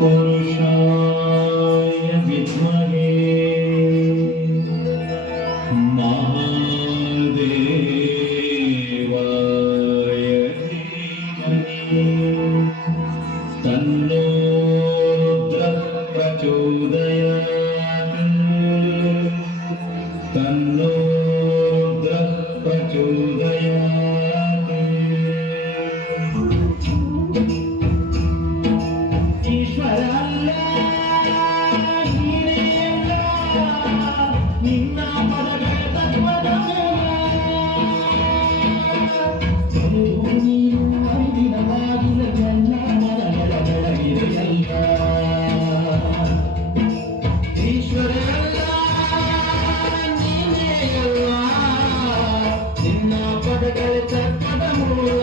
पुरुषाय विद्महे महादेवाय धीमहि तन्नो रुद्रः प्रचोदयात् तन्नो रुद्रः प्रचोदयात् ईश्वर ನಿನ್ನ ಪದಗಳ ತತ್ವದ ನೀನು ಅಂದಿನ ಬಾಗಿಲ ಎಲ್ಲ ಮನಗಳ ಬೆಳಗಿರೆಯಲ್ಲ ಈಶ್ವರ ನೀನೇ ಅಲ್ಲ ನಿನ್ನ ಪದಗಳ ತತ್ವದ ಮೂಲ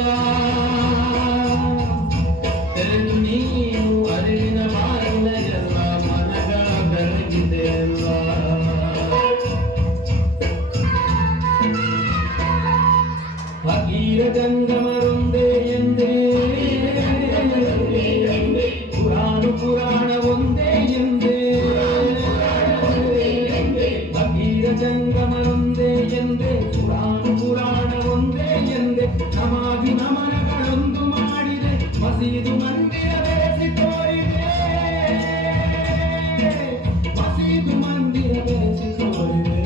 ತೆರೆದು ನೀನು ಅರಿವಿನ ಬಾಗಿಲ ಎಲ್ಲ ಮನಗಳ ಬೆಳಗಿದೆಯಲ್ಲ ಫಕೀರ ಜಂಗಮರೊಂದೇ ಎಂದೇ ಪುರಾಣ ಒಂದೇ ಎಂದೇ ಫಕೀರ ಜಂಗಮರೊಂದೇ ಎಂದೇ ಪುರಾಣ ಒಂದೇ ಎಂದೇ ನಮಾಗಿ ನಮನಗಳೊಂದು ಮಾಡಿದೆ ಮಸೀದು ಮಂದಿರ ಬೆಳೆಸಿ ತೋರಿದೆ ಮಸೀದು ಮಂದಿರ ಬೆಳೆಸಿ ತೋರಿದೆ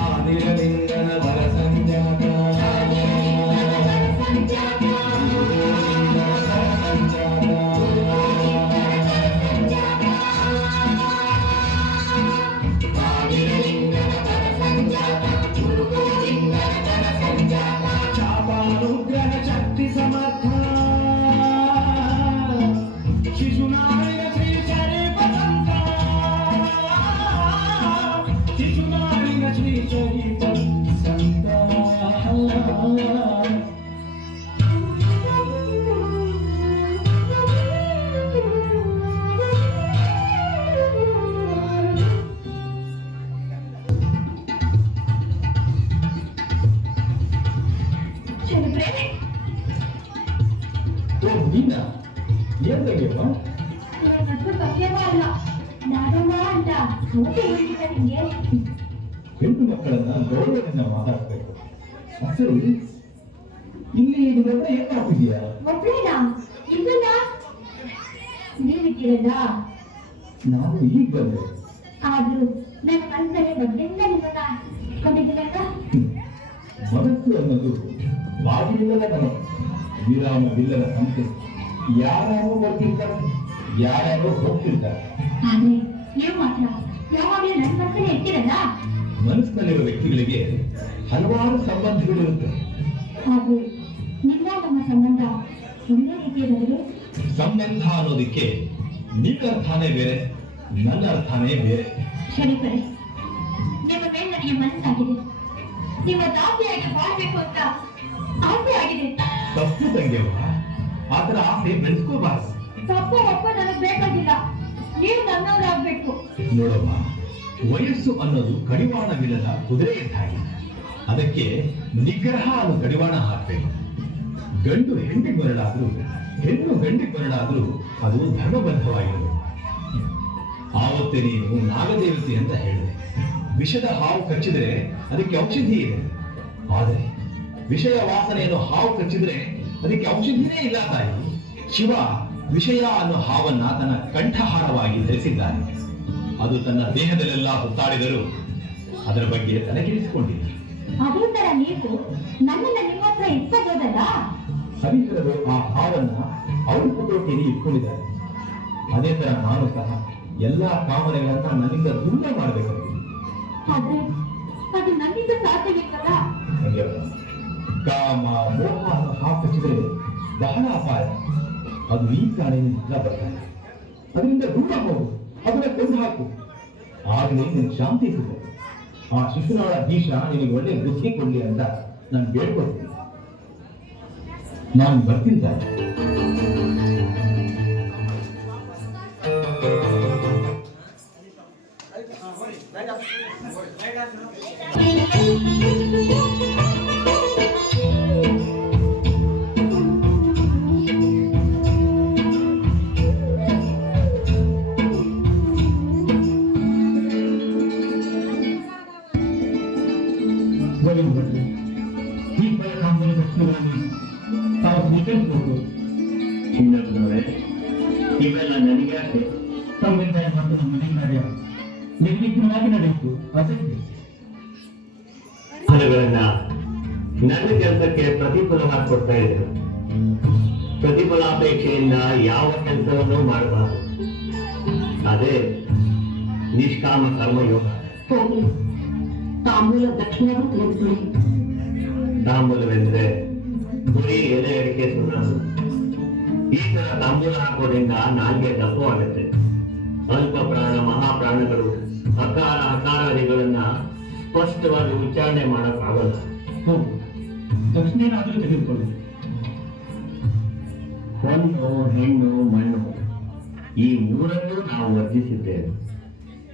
ಆದಿರಲಿಂಗನ ಬರ ಸಂಜಾತ ಚಾಪಾನುಗ್ರಹ ಶಕ್ತಿ ಸಮರ್ಥ ಶಿಶುನಾಳಿನ ಶ್ರೀ ಶರೀಫ ಸಂತ ಶಿಶುನಾಳಿನ ಶ್ರೀ ಶರೀಫ ಸಂತ ನೀನ ಏನ್ ತೆಗೆಯಮ್ಮ ಹೆಣ್ಣು ಮಕ್ಕಳನ್ನ ಗೌರವದಿಂದ ಮಾತಾಡ್ಬೇಕು ಸರಿ ಇಲ್ಲಿ ನಿನ್ನ ಏನ್ ಮಾಡ್ತಿದ್ಯಾ ನಾನು ಈಗ ಬಂದೆ ಆದ್ರೂ ನನ್ನ ಮನಸ್ಸಲ್ಲಿ ಮೊದಲಿಂದ ನಿಮ್ಮನ್ನ ಕೊಂಡಿದ್ದೀನಲ್ಲ ಮನಸ್ಸು ಅನ್ನೋದು ಬಾಗಿಲಿಲ್ಲದ ಮನಸ್ಸು ವಿರಾಮವಿಲ್ಲದ ಸಂತೆ ಯಾರ್ಯಾರೋ ಬರ್ತಿರ್ತಾರೆ ಯಾರ್ಯಾರೋ ಹೋಗ್ತಿರ್ತಾರೆ ಆದ್ರೆ ನೀವು ಮಾತ್ರ ಯಾವಾಗಲೂ ನನ್ನ ಮನಸ್ಸನ್ನೇ ಇರ್ತೀರಲ್ಲ ಮನಸ್ಸಿನಲ್ಲಿರುವ ವ್ಯಕ್ತಿಗಳಿಗೆ ಹಲವಾರು ಸಂಬಂಧಗಳಿರುತ್ತೆ ಹಾಗೂ ನಿಮ್ಮ ನಮ್ಮ ಸಂಬಂಧ ಒಂದೇ ರೀತಿಯದಾದ್ರೆ ಸಂಬಂಧ ಅನ್ನೋದಕ್ಕೆ ನಿನ್ನ ಅರ್ಥನೇ ಬೇರೆ ನನ್ನ ಅರ್ಥನೇ ಬೇರೆ ಶರೀಫರೇ ನಿಮ್ಮ ಮೇಲೆ ನನಗೆ ಮನಸ್ಸಾಗಿದೆ ನಿಮ್ಮ ದಾಸಿಯಾಗಿ ಬಾಳ್ಬೇಕು ಅಂತ ಆಸೆ ಆಗಿದೆ ತಪ್ಪು ತಂಗ್ಯವ್ವ ಆತರ ಆಸೆ ಬೆಳೆಸ್ಕೋಬಾರದು ತಪ್ಪು ಒಪ್ಪ ನನಗೆ ಬೇಕಾಗಿಲ್ಲ ನೀವು ನನ್ನವರಾಗ್ಬೇಕು ನೋಡಮ್ಮ ವಯಸ್ಸು ಅನ್ನೋದು ಕಡಿವಾಣವಿಲ್ಲದ ಕುದುರೆ ಇದ್ದಾಗೆ ಅದಕ್ಕೆ ನಿಗ್ರಹ ಅನ್ನೋ ಕಡಿವಾಣ ಹಾಕ್ಬೇಕು ಗಂಡು ಹೆಣ್ಣಿಗೆ ಬರಲಾದ್ರೂ ಹೆಣ್ಣು ಗಂಡಿಗೆ ಬರಲಾದ್ರೂ ಅದು ಧರ್ಮಬದ್ಧವಾಗಿರಬೇಕು ಆವತ್ತೇ ನೀನು ನಾಗದೇವತೆ ಅಂತ ಹೇಳಿದೆ ವಿಷದ ಹಾವು ಕಚ್ಚಿದ್ರೆ ಅದಕ್ಕೆ ಔಷಧಿ ಇದೆ ಆದರೆ ವಿಷಯ ವಾಸನೆಯನ್ನು ಹಾವು ಕಚ್ಚಿದ್ರೆ ಅದಕ್ಕೆ ಔಷಧಿನೇ ಇಲ್ಲ ತಾಯಿ ಶಿವ ವಿಷಯ ಅನ್ನೋ ಹಾವನ್ನ ತನ್ನ ಕಂಠಹಾರವಾಗಿ ಧರಿಸಿದ್ದಾನೆ ಅದು ತನ್ನ ದೇಹದಲ್ಲೆಲ್ಲ ಸುತ್ತಾಡಿದರೂ ಅದರ ಬಗ್ಗೆ ತಲೆಕೆಡಿಸಿಕೊಂಡಿಲ್ಲ ಅದೇ ತರ ನೀವು ನನ್ನನ್ನ ನಿಮ್ಮ ಹತ್ರ ಇಟ್ಕೋಬೋದಲ್ಲ ಸಭಿಕರರು ಆ ಹಾವನ್ನ ಅವ್ರ ಕುಟುಂಬಕ್ಕೆ ಇಟ್ಕೊಂಡಿದ್ದಾರೆ ಅದೇ ತರ ನಾನು ಸಹ ಎಲ್ಲಾ ಕಾಮನೆಗಳನ್ನ ನನ್ನಿಂದ ದೂರ ಮಾಡಬೇಕು ಆದ್ರೆ ಅದು ನನ್ನಿಂದ ಸಾಧ್ಯವಿಲ್ಲಲ್ಲ ಕಾಮ ಮೋಹ ಹಾವು ಕಚ್ಚಿದ್ರೆ ಬಹಳ ಅಪಾಯ ಅದು ಈ ಕಾರಣದಿಂದ ಬರ್ತಾನೆ ಅದರಿಂದ ದೂರ ಹೋಗು ಅದನ್ನ ಕೊಂದು ಹಾಕು ಆಗಲೇ ನಿನ್ ಶಾಂತಿ ಸಿಗುತ್ತೆ ಆ ಶಿಶುನಾಳ ದೀಶ ನಿನಗೆ ಒಳ್ಳೆ ಬುದ್ಧಿ ಕೊಡ್ಲಿ ಅಂತ ನಾನು ಬೇಡ್ಕೊಳ್ತೀನಿ ನಾನು ಬರ್ತೀನಿ. ಇವೆಲ್ಲ ನನಗೆ ಯಾಕೆ? ತಮ್ಮಿಂದ ಮತ್ತು ನಮ್ಮ ಮನೆ ಕಾರ್ಯ ನಿರ್ವಿಘ್ನವಾಗಿ ನಡೆಯಿತು. ಅದಕ್ಕೆ ಫಲಗಳನ್ನ ನನ್ನ ಕೆಲಸಕ್ಕೆ ಪ್ರತಿಫಲವಾಗಿ ಕೊಡ್ತಾ ಇದ್ರು. ಪ್ರತಿಫಲಾಪೇಕ್ಷೆಯಿಂದ ಯಾವ ಕೆಲಸವನ್ನು ಮಾಡಬಾರದು. ಅದೇ ನಿಷ್ಕಾಮ ಕರ್ಮಯೋಗ. ಹೋಗಿ ತಾಂಬೂಲ ದಕ್ಷಿಣವೂ ತೆಗೆದುಕೊಳ್ಳಿ. ತಾಂಬೂಲವೆಂದ್ರೆ ಗುರಿ ಎಲೆ ಅಡಿಕೆ ಸುಣ್ಣದು. ಈ ತರ ತಾಂಬೂಲ ಹಾಕೋದ್ರಿಂದ ನಾಲ್ಗೆ ದಪ್ಪವಾಗುತ್ತೆ. ಅಲ್ಪ ಪ್ರಾಣ ಮಹಾಪ್ರಾಣಗಳು ಅಕಾರ ಅಕಾರಾದಿಗಳನ್ನ ಸ್ಪಷ್ಟವಾಗಿ ಉಚ್ಚಾರಣೆ ಮಾಡಕ್ಕಾಗಲ್ಲ. ಹೋಗು, ದಕ್ಷಿಣೇನಾದರೂ ತೆಗೆದುಕೊಳ್ಳಿ. ಹೊನ್ನು ಹೆಣ್ಣು ಮಣ್ಣು ಈ ಮೂರನ್ನೂ ನಾವು ವರ್ಜಿಸಿದ್ದೇವೆ.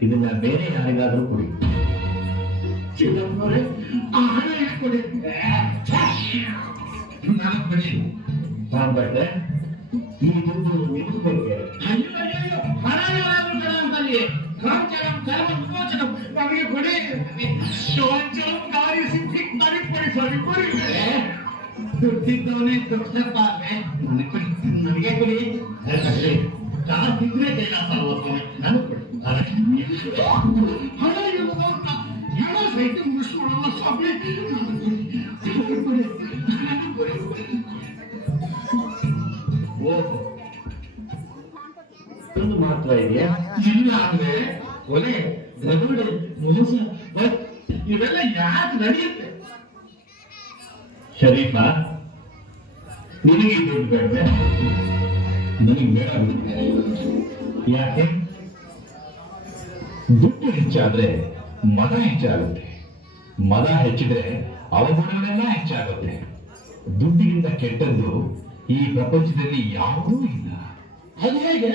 ಇದನ್ನ ಬೇರೆ ಯಾರಿಗಾದ್ರೂ ಕೊಡಿ. ಚಿದಂಬರೇ, ಆ ಹಣ ಯಾಕೆ ಕೊಡಿ? ನನಗೆ ಬಿಡಿ. ಸಾಂಬಟ್ರೆ ಈ ದುಡ್ಡು ನಿಲ್ಲಿಸ್ಬೇಕೆ? ಅಯ್ಯೋ ಅಯ್ಯೋ ಅಯ್ಯೋ, ಹಣ ಯಾರಾದ್ರೂ ಬೇಡ ಅಂತಲ್ಲಿ. ಕಾಂಚನಂ ಕರ್ಮ ವಿಮೋಚನಂ ನಮಗೆ ಕೊಡಿ. ಶಿವಾಂಚನಂ ಗಾಳಿ ಸಿಕ್ಕಿ ನನಗೆ ಕೊಡಿ ಸ್ವಾಮಿ, ಕೊಡಿ. ದುಡ್ಡಿದ್ದವನೇ ದೊಡ್ಡಪ್ಪ ಅಲ್ವೇ? ನನಗೆ ಕೊಡಿ, ನನಗೆ ಕೊಡಿ. ಕಾಸಿದ್ರೆ ಕೈಲಾಸ ಅಲ್ವಾ ಸ್ವಾಮಿ? ನನಗೆ ಕೊಡಿ. ಹಣ ಇರುವುದು ಅಂತ ಹಣ ಸಹಿತ ಮುಗಿಸ್ಕೊಳ್ಳಲ್ಲ ಸ್ವಾಮಿ. ನನಗೆ ಕೊಡಿ, ನನಗೆ ಕೊಡಿ. ಓಹೋ, ಒಂದು ಮಹತ್ವ ಇದೆಯಾ? ಇಲ್ಲ ಅಂದ್ರೆ ಕೊಲೆ, ಗದುಡೆ, ಮೋಸ ಇವೆಲ್ಲ ಯಾಕೆ ನಡೆಯುತ್ತೆ? ಶರೀಫ, ನಿನಗೆ ಈ ದುಡ್ಡು ಬೇಡವೆ? ನನಗೆ ಬೇಡ. ಯಾಕೆ? ದುಡ್ಡು ಹೆಚ್ಚಾದ್ರೆ ಮದ ಹೆಚ್ಚಾಗುತ್ತೆ. ಮದ ಹೆಚ್ಚಿದ್ರೆ ಅವಗುಣಗಳೆಲ್ಲ ಹೆಚ್ಚಾಗುತ್ತೆ. ದುಡ್ಡಿಗಿಂತ ಕೆಟ್ಟದ್ದು ಈ ಪ್ರಪಂಚದಲ್ಲಿ ಯಾವುದೂ ಇಲ್ಲ. ಅದು ಹೇಗೆ?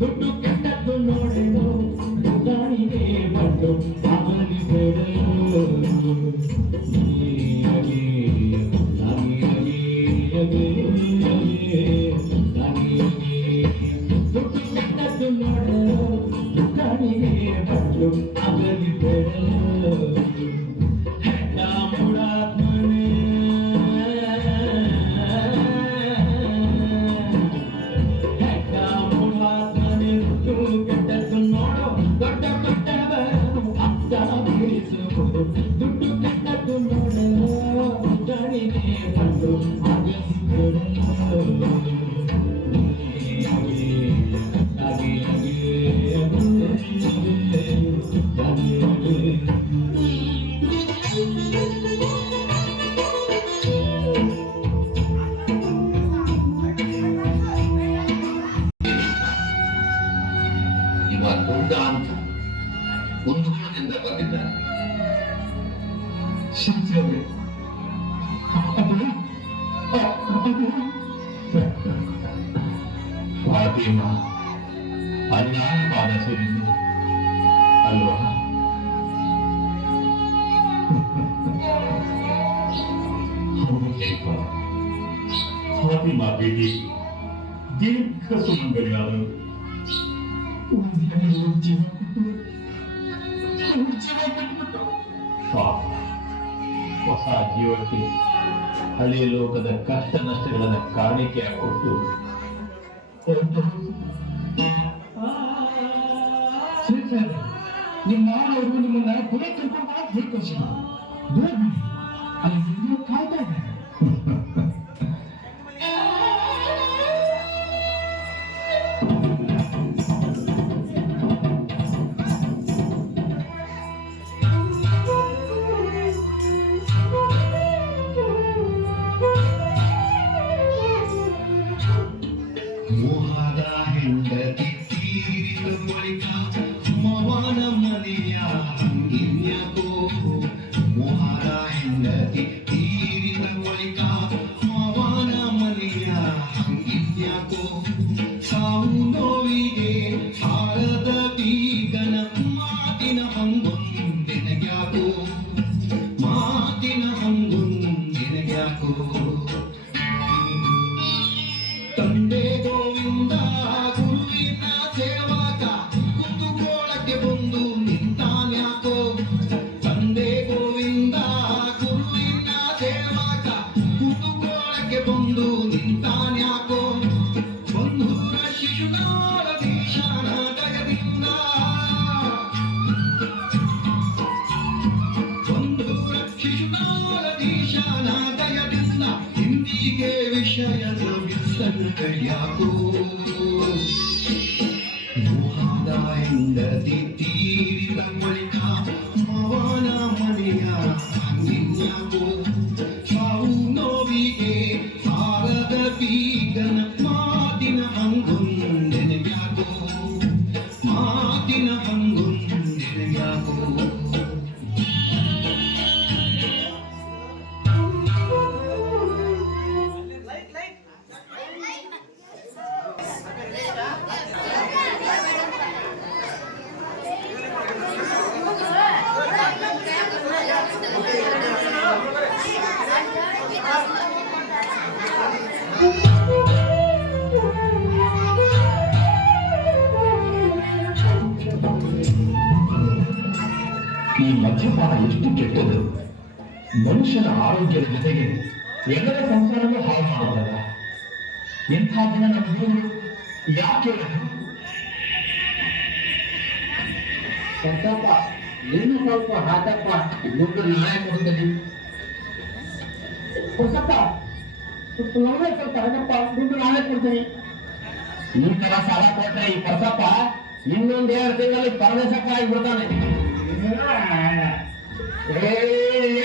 ದುಡ್ಡು ಕೆಟ್ಟದ್ದು ನೋಡೆನು ಗಾಳಿಗೆ ಬಂದು ಅವರಿಗೆ ಬೇಡಲು. ದುಡ್ಡು ಕೆಟ್ಟದ್ದು ನೋಡೆನು ಗಾಳಿಗೆ ಬಂದು ಅವರಿಗೆ ಬೇಡಲು. ಹೆಡ್ಡ ಮುಡಾತ್ಮನೇ ಹೆಡ್ಡ ಮುಡಾತ್ಮನೇ ದುಡ್ಡು ಕೆಟ್ಟದ್ದು ನೋಡು ದೊಡ್ಡ ದೊಡ್ಡವರನ್ನು ಅರ್ಥ ಬಿಡಿಸುವುದು. ದುಡ್ಡು ಕೆಟ್ಟದ್ದು ನೋಡಲು ಗಾಳಿಗೆ ಬಂದು ಇವ ದೊಡ್ಡ ಅಂತ ಕುಂದೂರಿನಿಂದ ಬಂದಿದ್ದಾನೆ. ಶಿವಜಿ ಫಾತಿಮಾ ಅಲ್ಲಾಹನ ಪಾದ ಸೇರಿದ್ದು ಅಲ್ವಾ? ಹೌದು ಶರೀಫ. ಫಾತಿಮಾ ಬೇಟಿ ದೀರ್ಘ ಸುಮಂಗಲಿಯಾದರು. ಜೀವ ಬಿಟ್ಬಿಟ್ಟು ಪಾಪ, ಹೊಸ ಜೀವಕ್ಕೆ ಹಳೆಯ ಲೋಕದ ಕಷ್ಟ ನಷ್ಟಗಳನ್ನು ಕಾಣಿಕೆ ಕೊಟ್ಟು ನಿಮ್ಮ ಮಾನವರು ನಿಮ್ಮನ್ನ ಕೊನೆ ಕರ್ಕೊಂಡು ಹೇಳ್ಕೊಳ್ಸಿ ದೂರ ಬಿಡಿ. ಅಲ್ಲಿ ನಿಮ್ಮನ್ನು ಕಾಯ್ತಾ ಇದ್ದಾರೆ. ಮೋಹದ ಹೆಂಡತಿ ತೀರಿದ ಬಳಿಕ ಮವನ ಮನೆಯ ಹಂಗಿನ್ಯಾಕೋ. ಮೋಹದ ಹೆಂಡತಿ ತೀರಿದ ಬಳಿಕ ಮಾವನ ಮನೆಯ ಹಂಗಿದ್ಯಾಕೋ ಸಾವು ನೋವಿಗೆ ಹಾರದ ಬೀಗನ ಮಾತಿನ ಹಂಗೊಂದೆನಗ್ಯಾಕೋ ಮಾತಿನ ಹಂಗೊಂದೆನಗ್ಯಾಕೋ ತಂದೆ ಗೋವಿಂದ ಗುರುವಿನ ಸೇವಕ ಕುತೂಹಲಕ್ಕೆ ಬಂದು ನಿಂತಾನ್ಯಾಕೋ ತಂದೆ ಗೋವಿಂದ ಗುರುವಿನ ಸೇವಕ ಕುತೂಹಲಕ್ಕೆ ಬಂದು ನಿಂತಾನ್ಯಾಕೋ ಬಂಧುರ ಶಿಶುನಾಳ ದೀಶಾನ ಜಗದಿಂದ ಬಂಧುರ ಶಿಶುನಾಳ ದೀಶಾನ ದಯದಿಂದ ಇಂದಿಗೆ ವಿಷಯದ ಯಾಕೋ ಮೋಹದ ಹೆಂಡತಿ ತೀರಿದ ಬಳಿಕ ಮಾವನ ಮನೆಯ ಹಂಗಿನ್ಯಾಕೋ ಸಾವು ನೋವಿಗೆ ಹಾರದ ಬೀಗನ ಮಾತಿನ ಹಂಗೊಂದೆನಗ್ಯಾಕೋ ಮಾತಿನ ಹಂಗೊಂದೆನಗ್ಯಾಕೋ ಈ ಮದ್ಯಪಾನ ಎಷ್ಟು ಕೆಟ್ಟದು. ಮನುಷ್ಯನ ಆರೋಗ್ಯದ ಜೊತೆಗೆ ಎಲ್ಲರ ಸಂಸಾರವೂ ಹಾಳು ಮಾಡುತ್ತಲ್ಲ. ಎಂಥ ಜನ ನಮ್ಮ ಗುರುಗಳು ಯಾಕೆ ಸ್ವಲ್ಪ ನೀನು ಸ್ವಲ್ಪ ಹಾಕಪ್ಪ ದುಡ್ಡು ನಾಳೆ ಕೊಡ್ತೀನಿ ಹೊಸಪ್ಪ ನಮಗೆ ಸ್ವಲ್ಪ ಹಣಪ್ಪ ದುಡ್ಡು ನಾವೇ ಕೊಡ್ತೀನಿ. ಈ ತರ ಸಾಲ ಕೊಟ್ರೆ ಈ ಕಸಪ್ಪ ಇನ್ನೊಂದ್ 2 ತಿಂಗಳಲ್ಲಿ ಪರದೇಶಪ್ಪ ಆಗಿಬಿಡ್ತಾನೆ.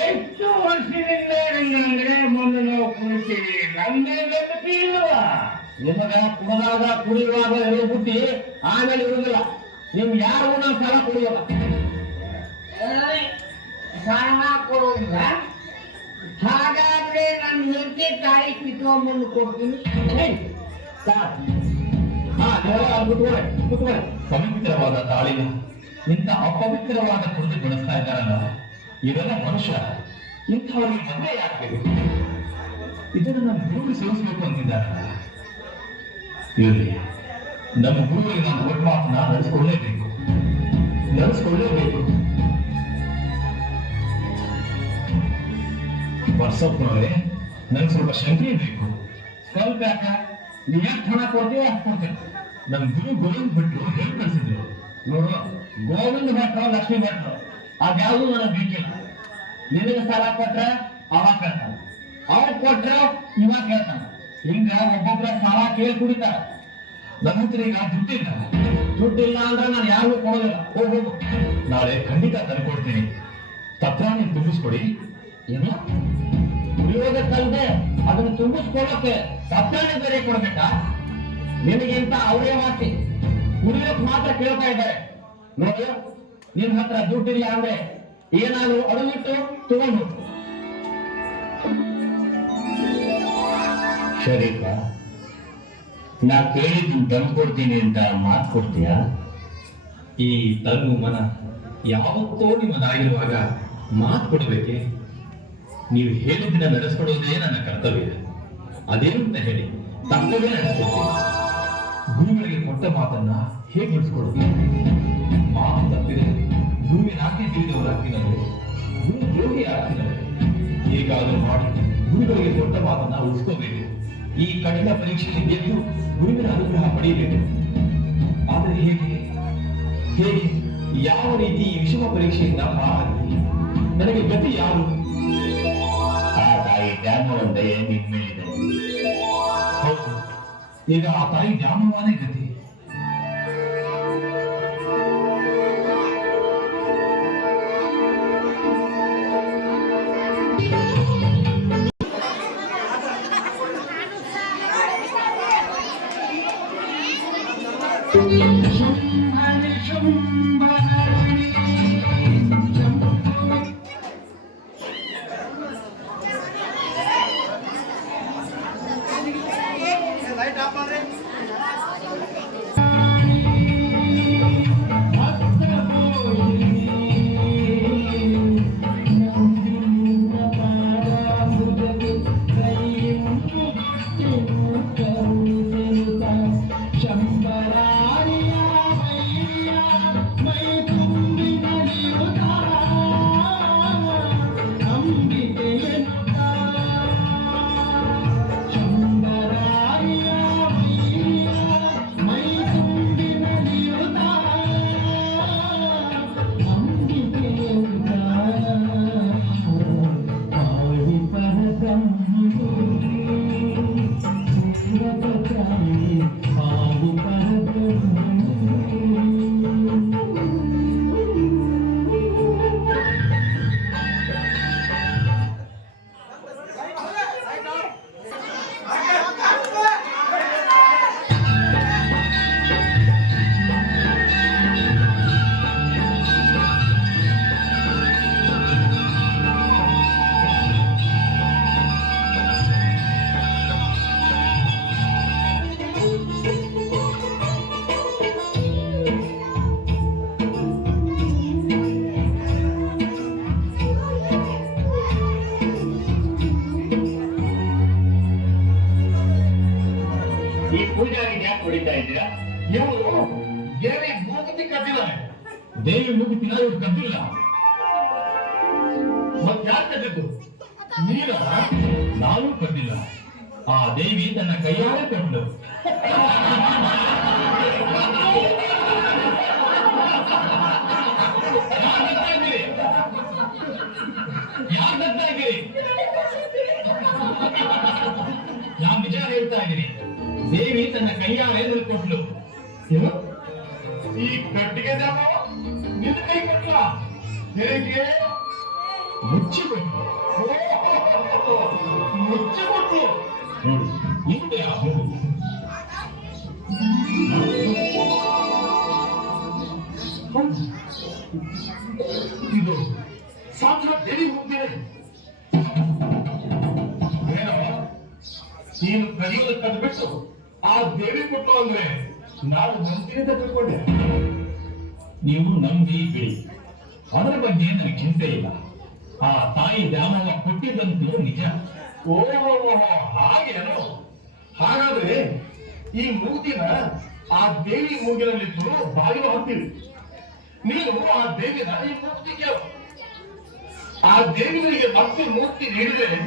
ಎಷ್ಟು ವರ್ಷದಿಂದ ನಿನ್ನಂದ್ರೆ ಮುಂದೆ ನಾವು ಕುಳಿತೀವಿ ನಮ್ದೇ ಗತಿ ಇಲ್ವಾ ನಿಮಗ ಕುಡದಾಗ ಕುಡಿಯುವಾಗ ಇರೋ ಬುದ್ಧಿ ಆಮೇಲೆ ಇರುವುದಿಲ್ಲ. ನಿಮ್ ಯಾರಿಗೂ ನಾವು ಸಾಲ ಕೊಡುವಲ್ಲ. ಸಾಲ ಕೊಡುವುದಿಲ್ಲ. ಹಾಗಾದ್ರೆ ನನ್ನ ಹೆಂಡತಿ ತಾಯಿ ಕಿತ್ಕೊಂಡ್ಬಂದು ಕೊಡ್ತೀನಿ. ಪವಿತ್ರವಾದ ತಾಳಿನ ಇಂಥ ಅಪವಿತ್ರವಾದ ಕುಡಿದು ಬೆಳೆಸ್ತಾ ಇದ್ದಾರಲ್ಲ, ಇವೆಲ್ಲ ಮನುಷ್ಯ. ಇಂಥವ್ರಿಗೆ ಮದುವೆ ಯಾಕಬೇಕು? ಇದನ್ನು ನಮ್ಮ ಗುರುಗಳು ಸೇವಿಸಬೇಕು ಅಂತಿದ್ದಾರಲ್ಲ. ಇರಲಿ, ನಮ್ಮ ಗುರುಗಳಿಗೆ ನಾವು ಒಟ್ಟು ಮಾತನ್ನ ನಡೆಸ್ಕೊಳ್ಳೇಬೇಕು. ವರ್ಷಪ್ಪನವರೇ, ನನಗೆ ಸ್ವಲ್ಪ ಶಂಕೆ ಬೇಕು. ಸ್ವಲ್ಪ ಯಾಕ ನೀವ್ ಎಷ್ಟು ಹಣ ಕೊಡ್ತೀವಿ ಅಷ್ಟು ಕೊಡ್ತೇವೆ. ನಮ್ಮ ಗುರು ಗೋವಿಂದ್ ಭಟ್ರು ಹೇಳಿ ಕಳಿಸಿದ್ರು. ನೋಡು, ಗೋವಿಂದ ಭಟ್ರು ಲಕ್ಷ್ಮೀ ಭಟ್ರು ಅದ್ಯಾವುದು ನನಗೆ ಬೇಕಿಲ್ಲ. ನಿನಗೆ ಸಾಲ ಕೊಟ್ರೆ ಅವಾಗ ಕೇಳ್ತಾನೆ, ಅವ್ರು ಕೊಟ್ರೆ ಇವಾಗ ಕೇಳ್ತಾನೆ. ಹಿಂಗ ಒಬ್ಬೊಬ್ಬರ ಸಾಲ ಕೇಳಿ ಕುಡಿತಾರ. ನನ್ನ ಹತ್ರ ಈಗ ದುಡ್ಡಿಲ್ಲ ಅಂದ್ರೆ ನಾನು ಯಾರಿಗೂ ಕೊಡೋದಿಲ್ಲ. ಹೋಗು, ನಾಳೆ ಖಂಡಿತ ತಂದ್ಕೊಡ್ತೀನಿ. ಪತ್ರಾಣಿ ತುಂಬಿಸ್ಕೊಡಿ. ಏನು ಕುಡಿಯೋದಕ್ಕಲ್ದೆ ಅದನ್ನು ತುಂಬಿಸ್ಕೊಳ್ಳೋಕೆ ಸತ್ಯಾನೆ ಬೇರೆ ಕೊಡ್ಬೇಕಾ? ನಿನಗಿಂತ ಅವರೇ ಮಾತಿ ಕುಡಿಯೋಕ್ ಮಾತ್ರ ಕೇಳ್ತಾ ಇದ್ದಾರೆ. ನೋಡು, ನಿನ್ ಹತ್ರ ದುಡ್ಡಿಲ್ಲ ಅಂದ್ರೆ ಏನಾದ್ರು ಅಡವಿಟ್ಟು ತಗೊಂಡು. ಶರೀಫ, ನಾ ಕೇಳಿದ್ದು ತಂದ್ಕೊಡ್ತೀನಿ ಅಂತ ಮಾತು ಕೊಡ್ತೀಯಾ? ಈ ತನು ಮನ ಯಾವತ್ತೋ ನಿಮ್ಮದಾಗಿರುವಾಗ ಮಾತು ಕೊಡಬೇಕೆ? ನೀವು ಹೇಳಿದ್ದನ್ನ ನಡೆಸ್ಕೊಡೋದೇ ನನ್ನ ಕರ್ತವ್ಯ. ಅದೇನು ಅಂತ ಹೇಳಿ ತಪ್ಪದೇ ನಡೆಸ್ಕೊಡ್ತೀನಿ. ಗುರುಗಳಿಗೆ ಕೊಟ್ಟ ಮಾತನ್ನ ಹೇಗೆ ಉಳಿಸ್ಕೊಡೋದು? ಮಾತು ತಪ್ಪಿದೆ ಗುರುವಿನ ಆಜ್ಞೆ ತಿಳಿದವರಾಗ್ತಿದ್ದಾರೆ, ಗುರು ದ್ರೋಹಿ ಆಗ್ತಿದ್ದಾರೆ. ಹೇಗಾದರೂ ಮಾಡಿ ಗುರುಗಳಿಗೆ ಕೊಟ್ಟ ಮಾತನ್ನ ಉಳಿಸ್ಕೋಬೇಕು. ಈ ಕಠಿಣ ಪರೀಕ್ಷೆಗೆ ಗೆದ್ದು ಗುರುವಿನ ಅನುಗ್ರಹ ಪಡೆಯಬೇಕು. ಆದರೆ ಹೇಗೆ ಹೇಗೆ ಯಾವ ರೀತಿ ಈ ವಿಷಮ ಪರೀಕ್ಷೆಯಿಂದ ಪಾರಾಗಿ ನನಗೆ ಗತಿ ಯಾರು? ಆ ತಾಯಿ ಜ್ಞಾನವಂತೆ ನಿಮ್ಮೇಲಿದೆ. ಹೌದು, ಈಗ ಆ ತಾಯಿ ಜ್ಞಾನವಾನೇ ಗತಿ. ಪೂಜಾರಿ ಯಾಕೆ ಹೊಡಿತಾ ಇದ್ದೀರಾ? ಇವರು ದೇವಿ ಮೂಗುತಿ ಕಟ್ಟಿದ್ದಾರೆ. ದೇವಿ ಮುಗುತಿನ ಇವ್ರು ಕದ್ದಿಲ್ಲ. ಮತ್ತೆ ಯಾಕೆ ಕಟ್ಟಿದ್ದು? ನೀರ ನಾನು ಕದ್ದಿಲ್ಲ. ಆ ದೇವಿ ತನ್ನ ಕೈಯಾರೆ ಕಟ್ಟಲು. ಯಾರು ಕಟ್ತಾ ಇದ್ದೀರಿ? ನಾನು ನಿಜ ಹೇಳ್ತಾ ಇದ್ದೀನಿ. ದೇವಿ ತನ್ನ ಕೈಯಾರೆ ಕೊಟ್ಲು. ಏನು? ಈ ಕಟ್ಟಿಗೆ ಜಾಮ ನಿನ್ನ ಕೈ ಕೊಟ್ಲ? ಹೇಗೆ? ಮುಚ್ಚಿಕೊಟ್ಲು. ಮುಚ್ಚಿಕೊಟ್ಲು. ನೋಡು, ಹಿಂದೆ ಆ ಮಗು. ಇದು ಸಾಕ್ಷಾತ್ ದೇವಿ ಹೋಗ್ತೇನೆ. ಏನೋ ನೀನು ಕಲಿಯೋದು ಕದ್ಬಿಟ್ಟು ಆ ದೇವಿ ಕೊಟ್ಟು ಅಂದ್ರೆ ನಾನು ನಂಬಿಕೆ ತೆಗೆದುಕೊಂಡೆ. ನೀವು ನಂಬಿ ಬಿಡಿ, ಅದರ ಬಗ್ಗೆ ನನಗೆ ಚಿಂತೆ ಇಲ್ಲ. ಆ ತಾಯಿ ದ್ಯಾಮವ್ವ ಕೊಟ್ಟಿದ್ದಂತೂ ನಿಜ. ಓಹೋ, ಹಾಗೇನು? ಹಾಗಾದ್ರೆ ಈ ಮೂಗಿನ ಆ ದೇವಿ ಮೂಗಿನಲ್ಲಿಟ್ಟು ಬಾಗಿಲು ಹಾಕ್ತೀವಿ. ನೀನು ಆ ದೇವಿನ ಈ ಮೂರ್ತಿ ಕೇಳು. ಆ ದೇವಿಗಳಿಗೆ ಮತ್ತೆ ಮೂರ್ತಿ ನೀಡಿದ್ರೆ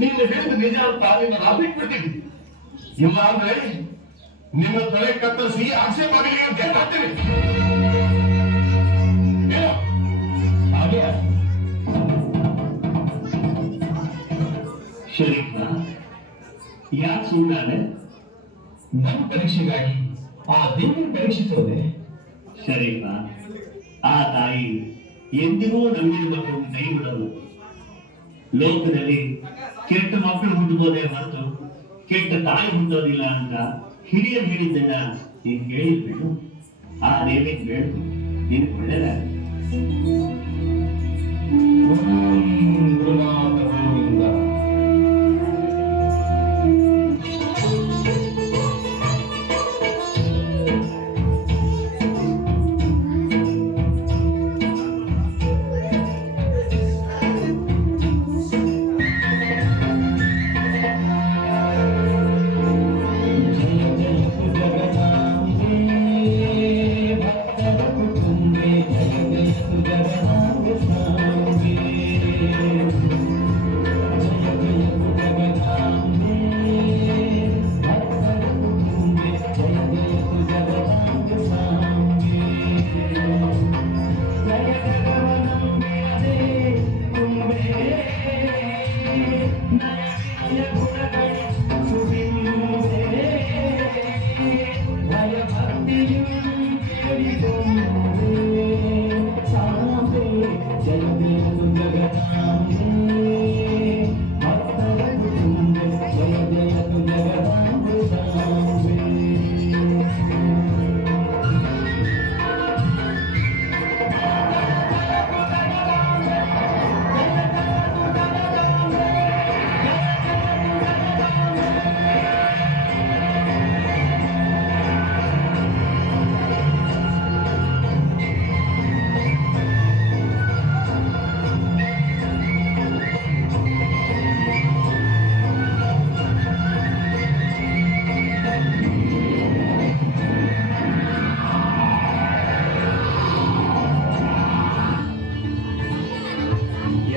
ನೀನು ಹೇಳಿದ ನಿಜ ಅಂತ ನಿನ್ನ ಬಿಟ್ಬಿಡ್ತೀವಿ. ಇಲ್ಲ ಅಂದ್ರೆ ನಿನ್ನ ತಲೆ ಕತ್ತರಿಸಿ ಆಕ್ಷೇಪ ಬಾಗಿಲಿಗೆ ಅಂತ ಹಾಕ್ತೀವಿ. ಏನು? ಹಾಗೆ ಶರೀಫ ಯಾಕೆ ಸುಳ್ಳಾನೆ? ನಮ್ಮ ಪರೀಕ್ಷೆಗಾಗಿ ಆ ದೇವಿ ಪರೀಕ್ಷಿಸೋದೆ. ಶರೀಫ, ಆ ತಾಯಿ ಎಂದಿಗೂ ನಂಬಿದ ಮಕ್ಕಳನ್ನು ಕೈ ಬಿಡೋದು. ಲೋಕದಲ್ಲಿ ಕೆಟ್ಟ ಮಕ್ಕಳು ಹುಟ್ಟುವುದೇ ಹೊರತು ಕೆಟ್ಟ ತಾಯಿ ಹುಟ್ಟೋದಿಲ್ಲ ಅಂತ ಹಿರಿಯರು ಹೇಳಿದ್ದನ್ನ ನೀನು ಹೇಳಿದ್ಬಿಟ್ಟು ಆ ದೇವಿ ಬೇಡ, ನೀನು ಒಳ್ಳೆಯದಾಗ. ಗುರುನಾಥ ಗೋವಿಂದ.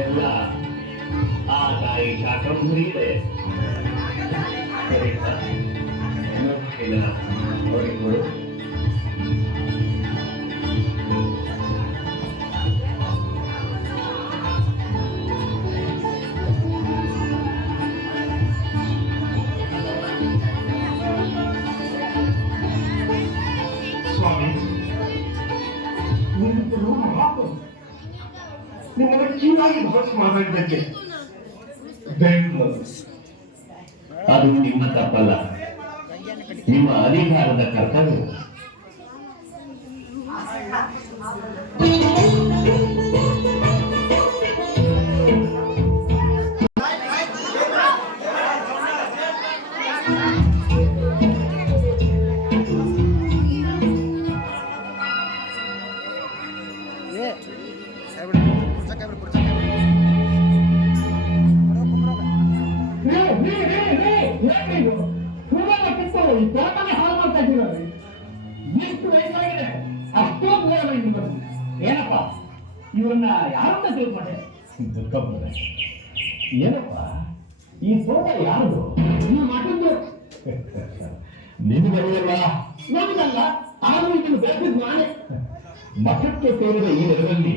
ಎಲ್ಲ ಆ ತಾಯಿ ಶಾಕಂಭರಿಯಿದೆ. ಶರೀಫ, ನೋಡ್ತಿಲ್ಲ ನೋಡಿಕೊಳ್ಳು. ಸ್ವಾಮಿ, ನಿಮ್ಮನ್ನು ಕೀಳಾಗಿ ಭಾಷೆ ಮಾತಾಡಿದ್ದಕ್ಕೆ ದಯವಿಟ್ಟು ಅದು ನಿಮ್ಮ ತಪ್ಪಲ್ಲ, ನಿಮ್ಮ ಅಧಿಕಾರದ ಕರ್ತವ್ಯ. ತೋಟನೇ ಹಾಳು ಮಾಡ್ತಾ ಇದ್ದೀವಿ. ಎಷ್ಟು ವಯಸ್ಸಾಗಿದೆ ಅಷ್ಟೊಂದು ಏನಪ್ಪ ಇವರನ್ನ ಯಾರನ್ನ ತಿಳ್ಕೊಂಡೆ? ದುರ್ಗಪ್ಪನವರೇ, ಏನಪ್ಪ ಈ ತೋಟ ಯಾರು? ನೀವು ಮಾಡಿದ್ದು ನಿಮಗಲ್ಲ, ನಮಗಲ್ಲ, ಆದ್ರೂ ಇದನ್ನು ಬೆಳೆಸಿದ್ ನಾನೇ. ಮಠಕ್ಕೆ ಸೇರಿದ ಈ ನೆಲದಲ್ಲಿ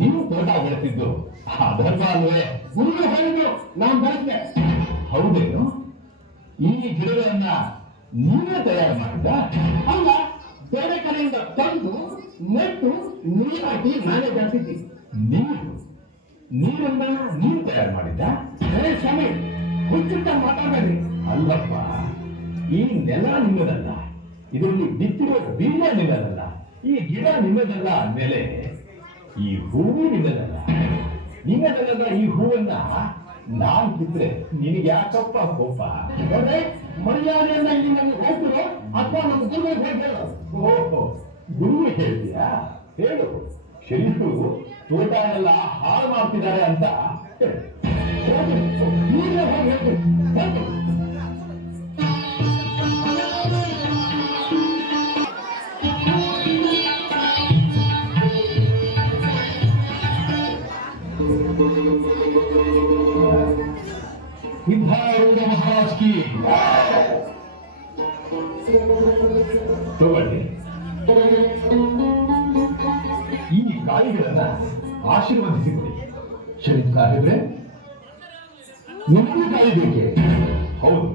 ನೀವು ತೋಟ ಬೆಳೆಸಿದ್ದು ಅದರ್ವ ಅಲ್ವೇ? ಗುರುಗಳು ಹೇಳಿದ್ರು ನಾವು ಬೆಳೆಸಿದೆ. ಹೌದೇನು? ಈ ಗಿಡಗಳನ್ನ ನೀವೇ ತಯಾರು ಮಾಡಿದ್ದ? ಅಲ್ಲ, ಬೇರೆ ಕಡೆಯಿಂದ ತಂದು ನೆಟ್ಟು ನೀರಾಕಿ ನಾನೇ ಬೆಳೆಸಿದ್ದಿ. ನೀರನ್ನ ನೀವು ತಯಾರು ಮಾಡಿದ್ದ? ಸ್ವಾಮಿ, ಹುಚ್ಚಿಟ್ಟ ಮಾತಾಡಬೇಡಿ. ಅಲ್ಲಪ್ಪ, ಈ ನೆಲ ನಿಮ್ಮದಲ್ಲ, ಇದರಲ್ಲಿ ಬಿತ್ತಿರೋ ಬೀಜ ನಿಮ್ಮದಲ್ಲ, ಈ ಗಿಡ ನಿಮ್ಮದಲ್ಲ ಅಂದ್ಮೇಲೆ ಈ ಹೂವು ನಿಮ್ಮದಲ್ಲ. ನಿಮ್ಮದಲ್ಲದ ಈ ಹೂವನ್ನ ನಾನ್ ಕಿತ್ರೆ ನಿನಗೆ ಯಾಕಪ್ಪ ಕೋಪ? ನೋಡ್ರಿ, ಮರ್ಯಾದೆಯನ್ನ ಇಲ್ಲಿ ನನಗೆ ಹೋಗ್ತಿರೋ ಅಥವಾ ನಮ್ಮ ಗುರುಗಳಿಗೆ ಹೋಗಿ ಹೇಳೋ. ಓಹೋ, ಗುರು ಹೇಳ್ತೀಯಾ? ಹೇಳು. ಶರೀಫರು ತೋಟ ಎಲ್ಲ ಹಾಳು ಮಾಡ್ತಿದ್ದಾರೆ ಅಂತ ಹೇಳು. ನೀವೇ ಹೋಗಿ ಹೇಳ್ತೀವಿ. ಸಿದ್ಧಾರೂಢ ಮಹಾರಾಜ್ ಕಿ ತಗೊಳ್ಳಿ. ಈ ಕಾಯಿಗಳನ್ನ ಆಶೀರ್ವದಿಸಿಕೊಡಿ. ಶರೀಫ್ ಸಾಹೇಬ್ರೆ, ನಿಮಗೂ ಕಾಯಿ ಬೇಕೆ? ಹೌದು,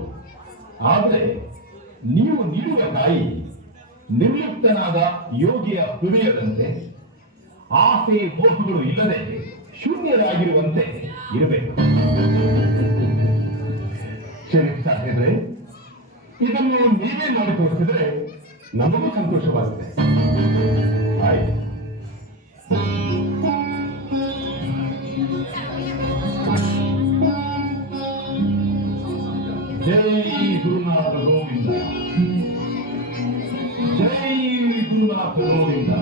ಆದ್ರೆ ನೀವು ನೀಡುವ ಕಾಯಿ ನಿರ್ಲಿಪ್ತನಾದ ಯೋಗಿಯ ಹೃದಯದಂತೆ ಆಸೆ ಮೋಹಗಳು ಇಲ್ಲದೆ ಶೂನ್ಯರಾಗಿರುವಂತೆ ಇರಬೇಕು. ಶರೀಫ್ ಸಾಹೇಬ್ರೆ, ಇದನ್ನು ನೀವೇ ನೋಡಿ ತೋರಿಸಿದ್ರೆ ನಮಗೂ ಸಂತೋಷವಾಗುತ್ತೆ. ಆಯ್ತು. ಜೈ ಗುರುನಾಥ ಗೋವಿಂದ, ಜೈ ಗುರುನಾಥ ಗೋವಿಂದ.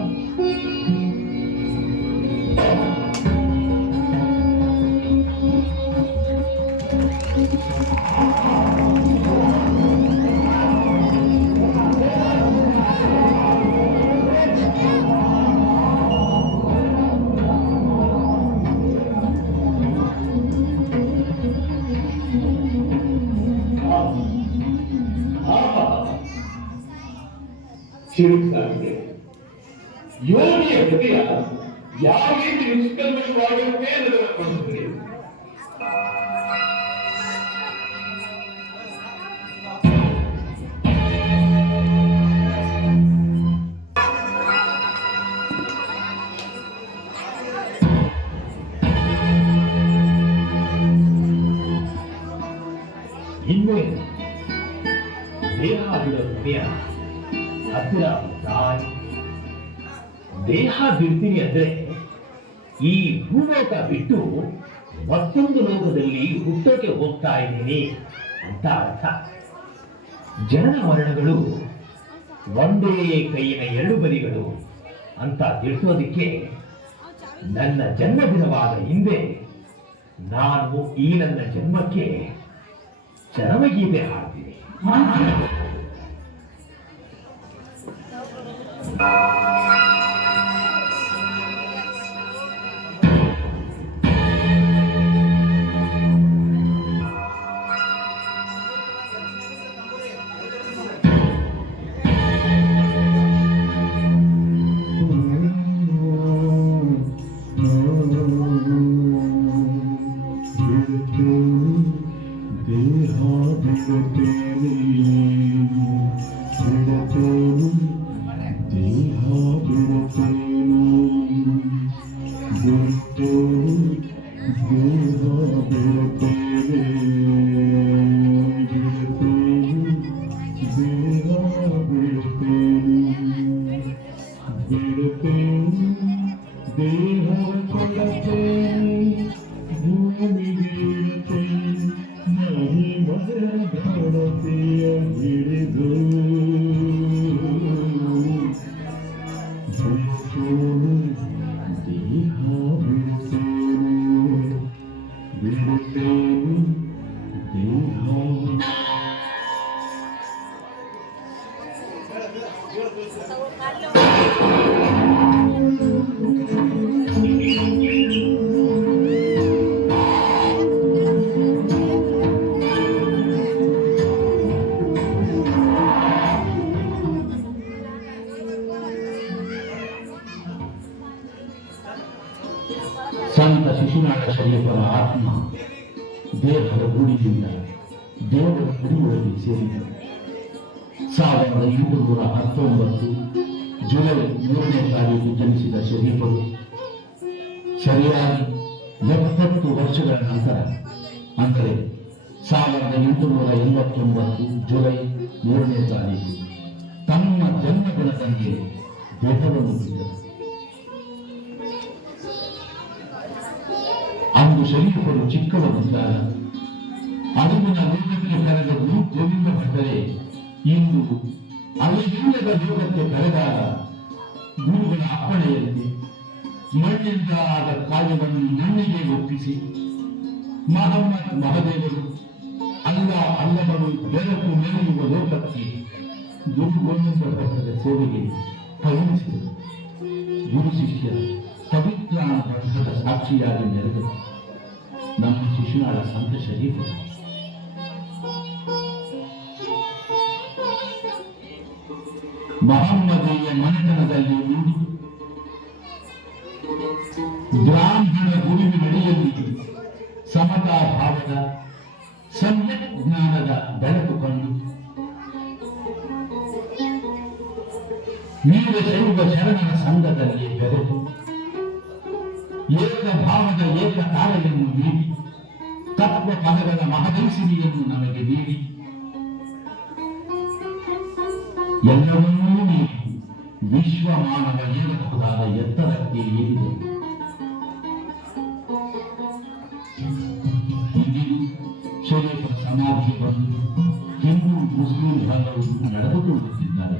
ಶಿರುಕ್ತಾರೆ ಯೋಗಿಯ ಹೃದಯ ಯಾವ ರೀತಿ ನಿಷ್ಕಲ್ಮಶವಾಗಿರುತ್ತೆ ಅನ್ನೋದನ್ನು ತೋರಿಸಿದ್ರಿ. ಇನ್ನೇ ದೇಹ ಬಿಡೋ ಹೃದಯ ಹತ್ತಿರ ದೇಹ ಬಿಡ್ತೀನಿ ಅಂದ್ರೆ ಈ ಭೂಲೋಕ ಬಿಟ್ಟು ಮತ್ತೊಂದು ಲೋಕದಲ್ಲಿ ಹುಟ್ಟೋಕೆ ಹೋಗ್ತಾ ಇದ್ದೀನಿ ಅಂತ ಅರ್ಥ. ಜನನ ಮರಣಗಳು ಒಂದೇ ಕೈಯಿನ ಎರಡು ಬದಿಗಳು ಅಂತ ತಿಳಿಸೋದಿಕ್ಕೆ ನನ್ನ ಜನ್ಮದಿನವಾದ ಹಿಂದೆ ನಾನು ಈ ನನ್ನ ಜನ್ಮಕ್ಕೆ ಚರಮಗೀತೆ ಹಾಡ್ತೀನಿ. ದೇಹದ ಗೂಡಿನಿಂದ ದೇವರ ಗುಡಿಯೊಳಗೆ ಸೇರಿದರು. 1819 ಜುಲೈ 3ನೇ ತಾರೀಕು ಜನಿಸಿದ ಶರೀಫರು ಸರಿಯಾಗಿ 70 ವರ್ಷಗಳ ನಂತರ, ಅಂದರೆ 1889 ಜುಲೈ 3ನೇ ತಾರೀಕು ತಮ್ಮ ಜನ್ಮದಿನದಂತೆ ದೇಹವನ್ನು ಬಿಟ್ಟರು. ಅಂದು ಶರೀಫರು ಚಿಕ್ಕವರಿದ್ದಾಗ ಅರಿವಿನ ಲೋಕಕ್ಕೆ ಕರೆದ ಗುರು ಗೋವಿಂದ ಭಟ್ಟರೇ ಇಂದು ಅರಿವಿಲ್ಲದ ಲೋಕಕ್ಕೆ ಕರೆದಾಗ ಗುರುಗಳ ಅಪ್ಪಣೆಯಲ್ಲಿ ಮಣ್ಣಿಂದ ಆದ ಕಾರ್ಯವನ್ನು ಮಣ್ಣಿಗೆ ಒಪ್ಪಿಸಿ ಮಹಮ್ಮದ್ ಮಹದೇವರು ಅಲ್ಲವರು ಬೆಳಕು ಮೆರೆಯುವ ಲೋಕಕ್ಕೆ ಗುರು ಗೋವಿಂದ ಭಟ್ಟರ ಸೇವೆಗೆ ಪಯಣಿಸಿದರು. ಗುರು ಶಿಷ್ಯರ ಪವಿತ್ರ ಬಂಧದ ಸಾಕ್ಷಿಯಾಗಿ ನೆರೆದರು ನಮ್ಮ ಶಿಶುನಾಳ ಸಂತ ಶರೀಫರು. ಮಹಮ್ಮದೀಯ ಮನೆತನದಲ್ಲಿ ಮೂಡಿ ಬ್ರಾಹ್ಮಣ ಗುರುವಿನಡಿಯಲ್ಲಿ ಸಮತಾ ಭಾವದ ಸಮ್ಯಕ್ ಜ್ಞಾನದ ಬೆಳಕು ಕಂಡು ವೀರಶೈವ ಶರಣರ ಸಂಘದಲ್ಲಿ ಬೆರೆತು ಏಕ ಭಾವದ ಏಕ ತಾರೆಯನ್ನು ನೀಡಿ ತತ್ವ ಪದಗಳ ಮಹದೈಸಿನಿಯನ್ನು ನಮಗೆ ನೀಡಿ ಎಲ್ಲವನ್ನೂ ನೀಡಿ ವಿಶ್ವ ಮಾನವ ಏರಬಹುದಾದ ಎತ್ತರಕ್ಕೆ ಏರಿದರು. ಇಂದಿಗೂ ಶರೀಫರ ಸಮಾಧಿಗೆ ಬಂದು ಹಿಂದೂ ಮುಸ್ಲಿಂ ಬಾಂಧವರು ನಡೆದುಕೊಳ್ಳುತ್ತಿದ್ದಾರೆ.